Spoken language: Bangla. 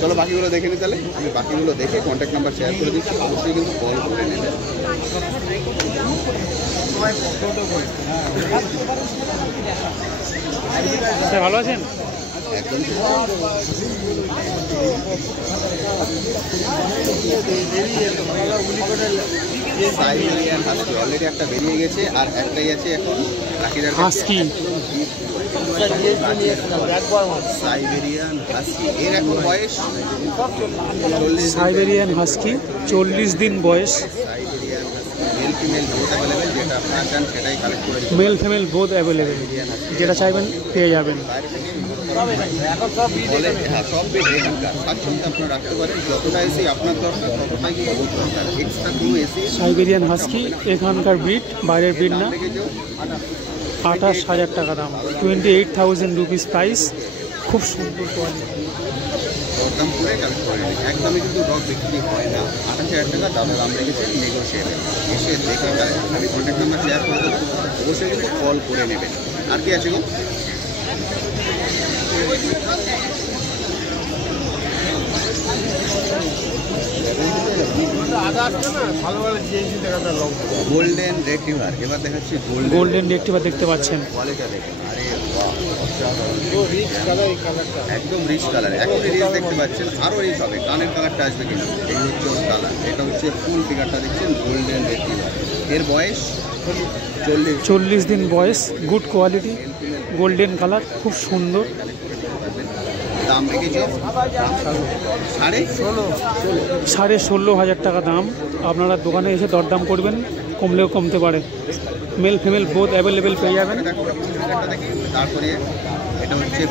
চলো বাকিগুলো দেখে নি, তাহলে আমি বাকিগুলো দেখে কন্ট্যাক্ট নাম্বার শেয়ার করে দিচ্ছি, অবশ্যই কিন্তু কল করে নেবেন। ভালো আছেন? একদম সাইবেরিয়ান হাস্কি অলরেডি একটা বেরিয়ে গেছে, আর একটাই আছে এখন বাকিদের হাস্কি। সাইবেরিয়ান হাস্কি, এর এখন বয়স সাইবেরিয়ান হাস্কি 40 দিন বয়স। Siberian male female both available, যেটা আপনারা চান সেটাই কালেক্ট করে মেল ফিমেল বোথ অ্যাভেলেবেল, যেটা চাইবেন পেয়ে যাবেন। হ্যাঁ, সব বেড এখানকার স্বাচ্ছন্দ্য আপনারা রাখতে পারেন, যতটা এসি আপনার দরকার ততটাই কিন্তু বহুত দরকার, এক্সট্রা কোনো এসি। সাইবেরিয়ান হাস্কি এখানকার ব্রিড, বাইরের ব্রিড না। 28,000 টাকা দাম, 28,000 রুপিস প্রাইস। খুব সুন্দর কোয়ালিটি, দরদাম করে কালেক্ট করে নেবেন। একদমই কিন্তু ডগ বিক্রি হয় না। 28,000 টাকা দাদা দাম রেখেছে, নেগোশিয়েবল। এসে দেখা যায়, আমি কন্ট্যাক্ট নাম্বার শেয়ার করে দেবো, অবশ্যই কিন্তু কল করে নেবেন। আর কি আছে গো? গোল্ডেন রেক্টিভার, এবার দেখাচ্ছি গোল্ডেন রেক্টিভার দেখতে পাচ্ছেন। কোয়ালিটি দেখুন, আরে বাহ, একদম রিচ কালার, এখনই রিচ দেখতে পাচ্ছেন, আরও রিচ হবে। কানের কালারটা আসবে কিন্তু, এই হচ্ছে ওর কালার। এটা হচ্ছে ফুল ফিগারটা দেখছেন, গোল্ডেন রেক্টিভার। এর বয়স 40 দিন বয়স, গুড কোয়ালিটি, গোল্ডেন কালার, খুব সুন্দর। দাম রেখেছে 16,500 টাকা দাম। আপনারা দোকানে এসে দরদাম করবেন, কমলেও কমতে পারে। মেল ফিমেল বোথ অ্যাভেলেবেল পেয়ে যাবেন। তারপরে এটা হচ্ছে